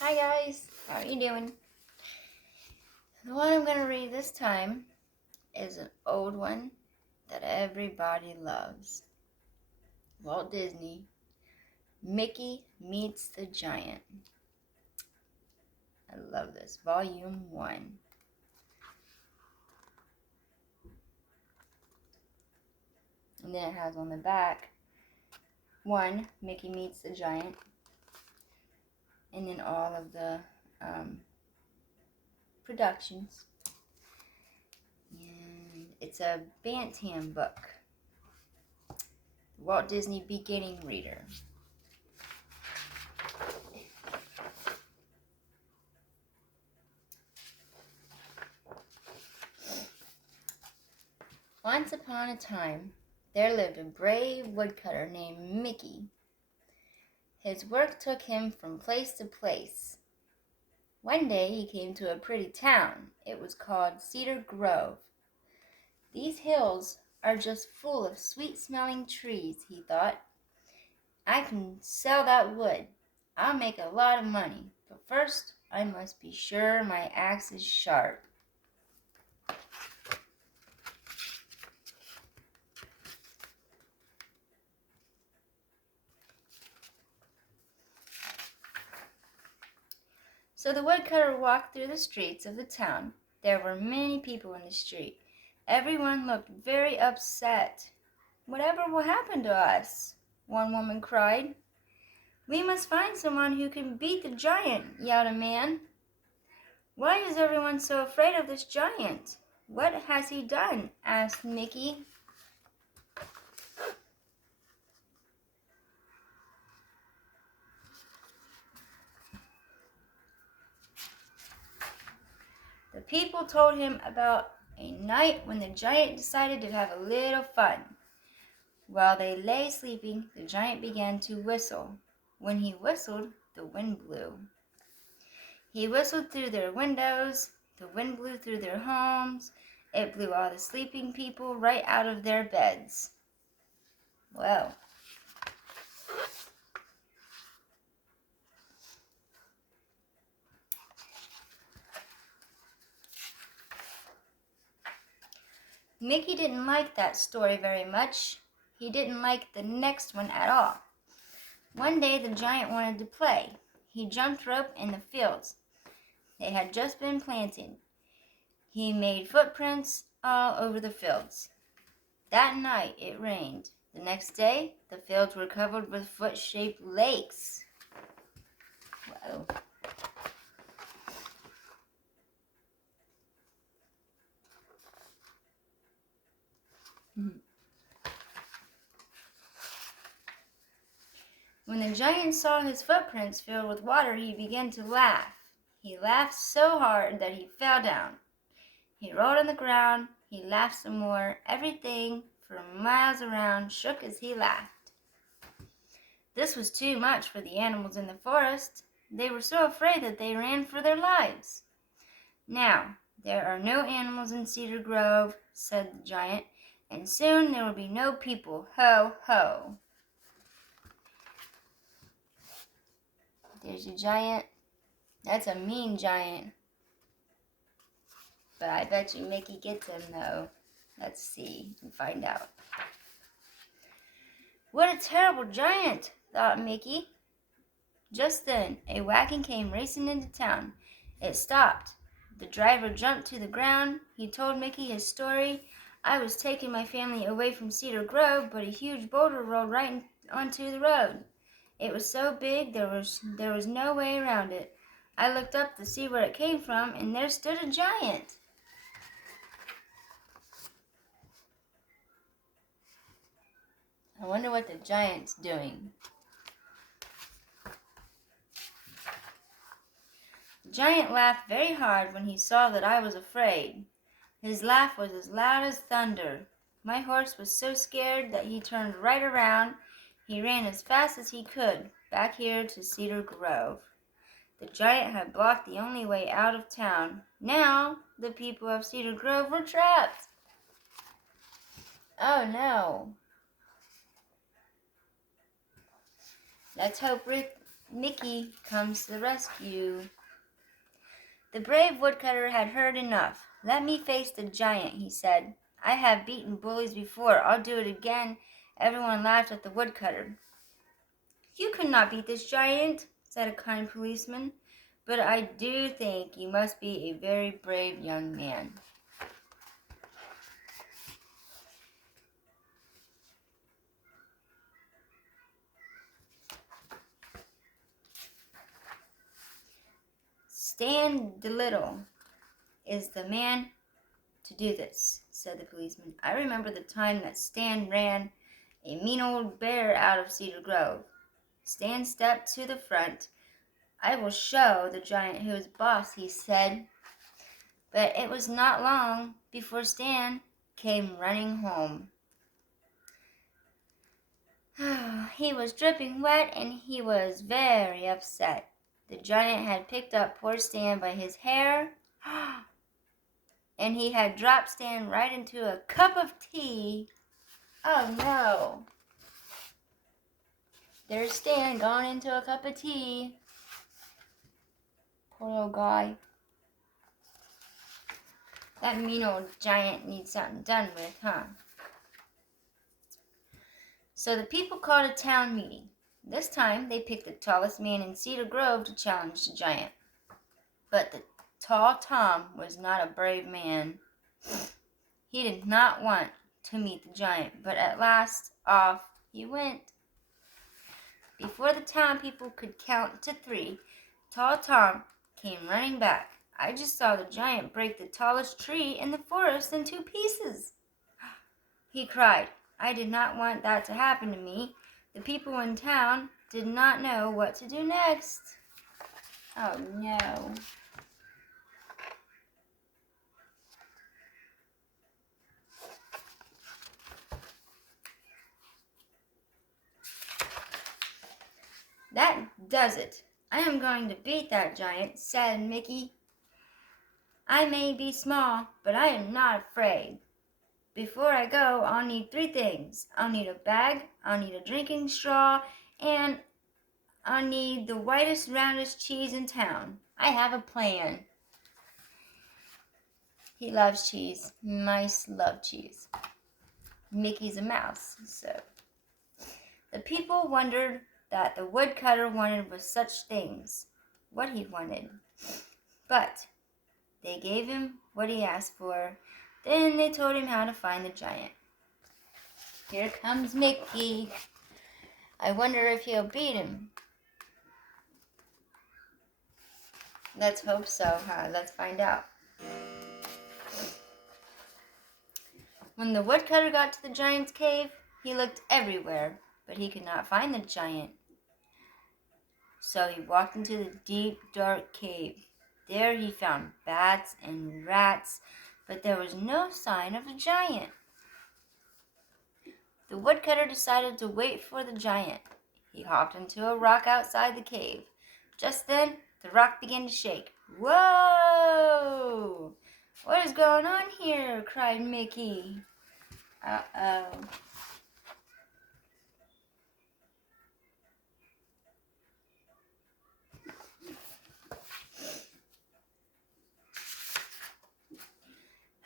Hi guys, how are you doing? The one I'm going to read this time is an old one that everybody loves. Walt Disney, Mickey Meets the Giant. I love this. Volume 1. And then it has on the back 1, Mickey Meets the Giant. And then all of the productions. And it's a Bantam book. Walt Disney Beginning Reader. Once upon a time, there lived a brave woodcutter named Mickey. His work took him from place to place. One day he came to a pretty town. It was called Cedar Grove. These hills are just full of sweet-smelling trees, he thought. I can sell that wood. I'll make a lot of money. But first, I must be sure my axe is sharp. So the woodcutter walked through the streets of the town. There were many people in the street. Everyone looked very upset. "Whatever will happen to us?" one woman cried. "We must find someone who can beat the giant," yelled a man. "Why is everyone so afraid of this giant? What has he done?" asked Mickey. The people told him about a night when the giant decided to have a little fun. While they lay sleeping, the giant began to whistle. When he whistled, the wind blew. He whistled through their windows. The wind blew through their homes. It blew all the sleeping people right out of their beds. Well, Mickey didn't like that story very much. He didn't like the next one at all. One day the giant wanted to play. He jumped rope in the fields. They had just been planted. He made footprints all over the fields. That night it rained. The next day the fields were covered with foot-shaped lakes. Whoa. When the giant saw his footprints filled with water, he began to laugh. He laughed so hard that he fell down. He rolled on the ground. He laughed some more. Everything for miles around shook as he laughed. This was too much for the animals in the forest. They were so afraid that they ran for their lives. "Now, there are no animals in Cedar Grove," said the giant, "and soon there will be no people. Ho, ho." There's a giant. That's a mean giant. But I bet you Mickey gets him, though. Let's see and find out. "What a terrible giant," thought Mickey. Just then, a wagon came racing into town. It stopped. The driver jumped to the ground. He told Mickey his story. "I was taking my family away from Cedar Grove, but a huge boulder rolled right onto the road. It was so big there was no way around it. I looked up to see where it came from, and there stood a giant." I wonder what the giant's doing. The giant laughed very hard when he saw that I was afraid. His laugh was as loud as thunder. My horse was so scared that he turned right around. He ran as fast as he could, back here to Cedar Grove. The giant had blocked the only way out of town. Now, the people of Cedar Grove were trapped. Oh no. Let's hope Mickey comes to the rescue. The brave woodcutter had heard enough. "Let me face the giant," he said. "I have beaten bullies before. I'll do it again." Everyone laughed at the woodcutter. "You could not beat this giant," said a kind policeman, "but I do think you must be a very brave young man." "Stan the Little is the man to do this," said the policeman. "I remember the time that Stan ran a mean old bear out of Cedar Grove." Stan stepped to the front. "I will show the giant who is boss," he said. But it was not long before Stan came running home. He was dripping wet and he was very upset. The giant had picked up poor Stan by his hair, and he had dropped Stan right into a cup of tea. Oh no! There's Stan gone into a cup of tea. Poor old guy. That mean old giant needs something done with, huh? So the people called a town meeting. This time they picked the tallest man in Cedar Grove to challenge the giant. But the tall Tom was not a brave man. He did not want to meet the giant, but at last off he went. Before the town people could count to 3, tall Tom came running back. "I just saw the giant break the tallest tree in the forest in 2 pieces," he cried. "I did not want that to happen to me." The people in town did not know what to do next. Oh no. "That does it. I am going to beat that giant," said Mickey. "I may be small, but I am not afraid. Before I go, I'll need 3 things. I'll need a bag, I'll need a drinking straw, and I'll need the whitest, roundest cheese in town. I have a plan." He loves cheese. Mice love cheese. Mickey's a mouse, so. The people wondered that the woodcutter wanted with such things, what he wanted. But they gave him what he asked for. Then they told him how to find the giant. Here comes Mickey. I wonder if he'll beat him. Let's hope so, huh? Let's find out. When the woodcutter got to the giant's cave, he looked everywhere, but he could not find the giant. So he walked into the deep, dark cave. There he found bats and rats, but there was no sign of a giant. The woodcutter decided to wait for the giant. He hopped into a rock outside the cave. Just then, the rock began to shake. "Whoa! What is going on here?" cried Mickey. Uh-oh.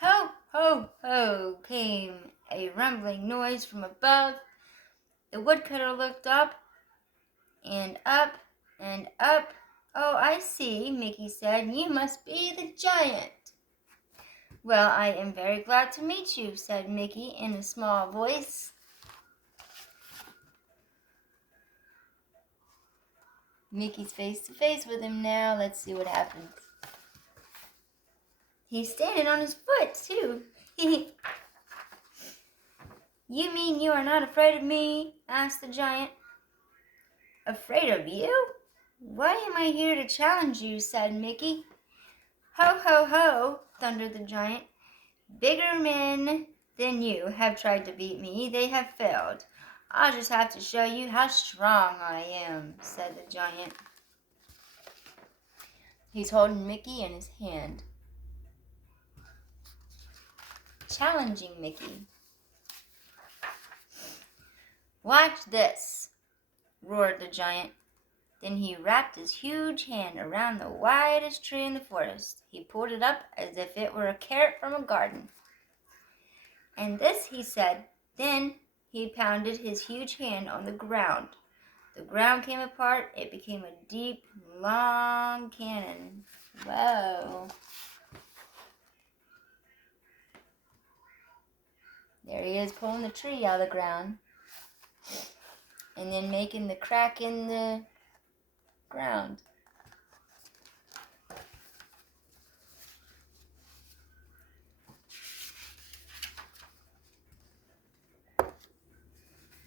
"Ho, ho, ho," came a rumbling noise from above. The woodcutter looked up and up and up. "Oh, I see," Mickey said. "You must be the giant." "Well, I am very glad to meet you," said Mickey in a small voice. Mickey's face to face with him now. Let's see what happens. He's standing on his foot, too. "You mean you are not afraid of me?" asked the giant. "Afraid of you? Why am I here to challenge you?" said Mickey. "Ho, ho, ho," thundered the giant. "Bigger men than you have tried to beat me. They have failed. I'll just have to show you how strong I am," said the giant. He's holding Mickey in his hand, challenging Mickey. "Watch this," roared the giant. Then he wrapped his huge hand around the widest tree in the forest. He pulled it up as if it were a carrot from a garden. And this he said. Then he pounded his huge hand on the ground. The ground came apart. It became a deep, long cannon. Whoa. There he is pulling the tree out of the ground. And then making the crack in the ground.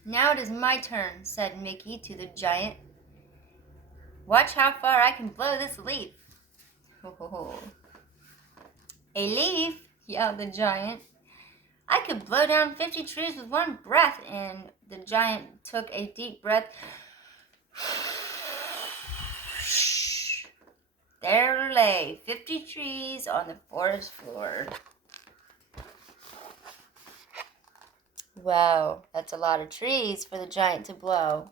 Now it is my turn, said Mickey to the giant. Watch how far I can blow this leaf. Ho, ho, ho. A leaf, yelled the giant. I could blow down 50 trees with one breath. And the giant took a deep breath. There lay 50 trees on the forest floor. Wow, that's a lot of trees for the giant to blow.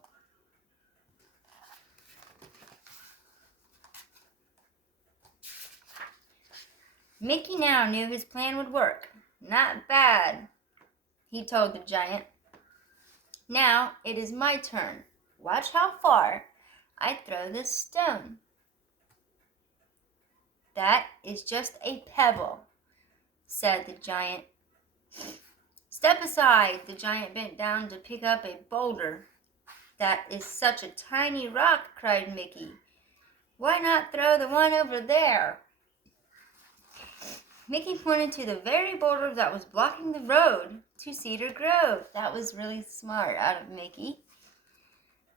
Mickey now knew his plan would work. Not bad, he told the giant. Now it is my turn. Watch how far I throw this stone. That is just a pebble, said the giant. Step aside. The giant bent down to pick up a boulder. That is such a tiny rock, cried Mickey. Why not throw the one over there? Mickey pointed to the very boulder that was blocking the road to Cedar Grove. That was really smart out of Mickey.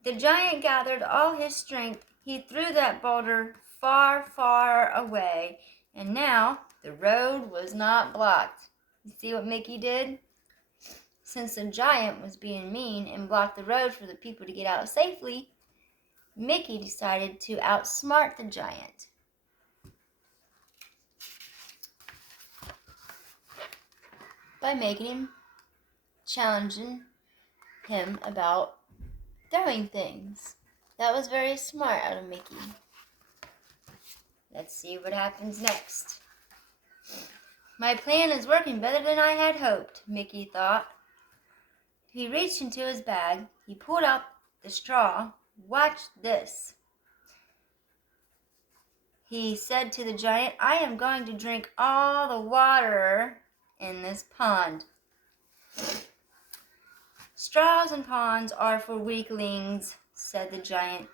The giant gathered all his strength. He threw that boulder far, far away, and now the road was not blocked. You see what Mickey did? Since the giant was being mean and blocked the road for the people to get out safely, Mickey decided to outsmart the giant. By challenging him about throwing things. That was very smart out of Mickey. Let's see what happens next. My plan is working better than I had hoped, Mickey thought. He reached into his bag. He pulled out the straw. Watch this. He said to the giant, I am going to drink all the water in this pond. Straws and ponds are for weaklings, said the giant.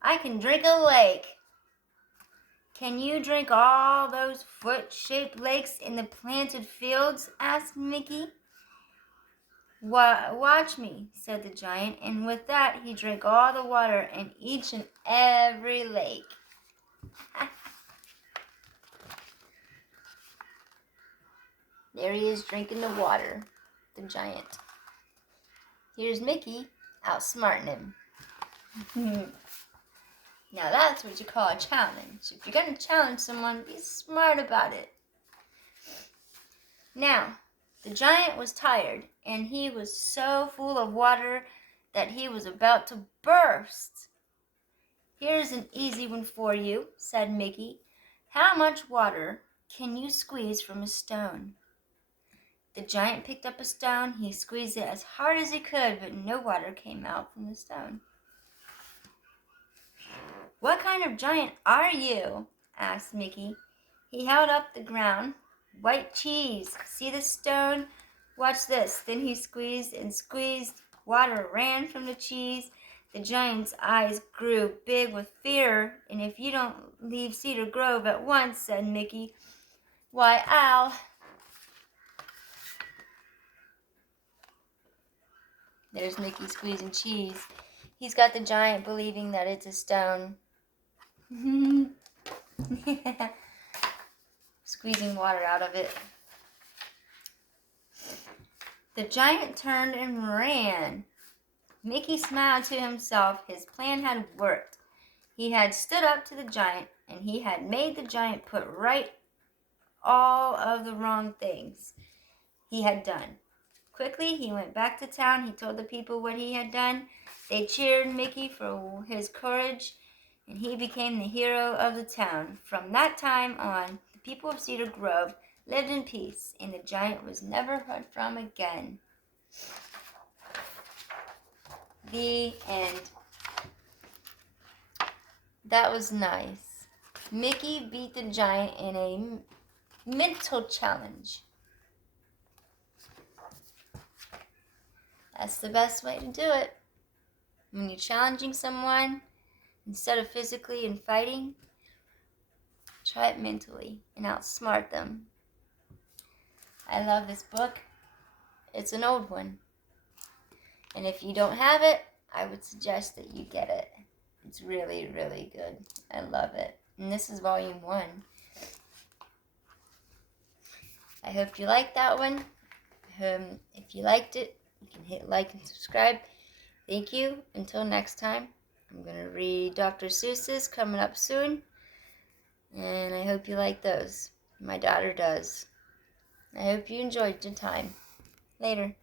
I can drink a lake. Can you drink all those foot-shaped lakes in the planted fields? Asked Mickey. Watch me, said the giant, and with that he drank all the water in each and every lake. There he is drinking the water, the giant. Here's Mickey outsmarting him. Now that's what you call a challenge. If you're going to challenge someone, be smart about it. Now, the giant was tired, and he was so full of water that he was about to burst. Here's an easy one for you, said Mickey. How much water can you squeeze from a stone? The giant picked up a stone. He squeezed it as hard as he could, but no water came out from the stone. What kind of giant are you? Asked Mickey. He held up the ground. White cheese. See the stone? Watch this. Then he squeezed and squeezed. Water ran from the cheese. The giant's eyes grew big with fear. And if you don't leave Cedar Grove at once, said Mickey, why, I'll... There's Mickey squeezing cheese. He's got the giant believing that it's a stone. Squeezing water out of it. The giant turned and ran. Mickey smiled to himself. His plan had worked. He had stood up to the giant, and he had made the giant put right all of the wrong things he had done. Quickly, he went back to town. He told the people what he had done. They cheered Mickey for his courage. and he became the hero of the town. From that time on, the people of Cedar Grove lived in peace, and the giant was never heard from again. The end. That was nice. Mickey beat the giant in a mental challenge. That's the best way to do it. When you're challenging someone, instead of physically and fighting, try it mentally and outsmart them. I love this book. It's an old one. And if you don't have it, I would suggest that you get it. It's really, really good. I love it. And this is volume 1. I hope you liked that one. If you liked it, you can hit like and subscribe. Thank you. Until next time, I'm going to read Dr. Seuss's coming up soon. And I hope you like those. My daughter does. I hope you enjoyed your time. Later.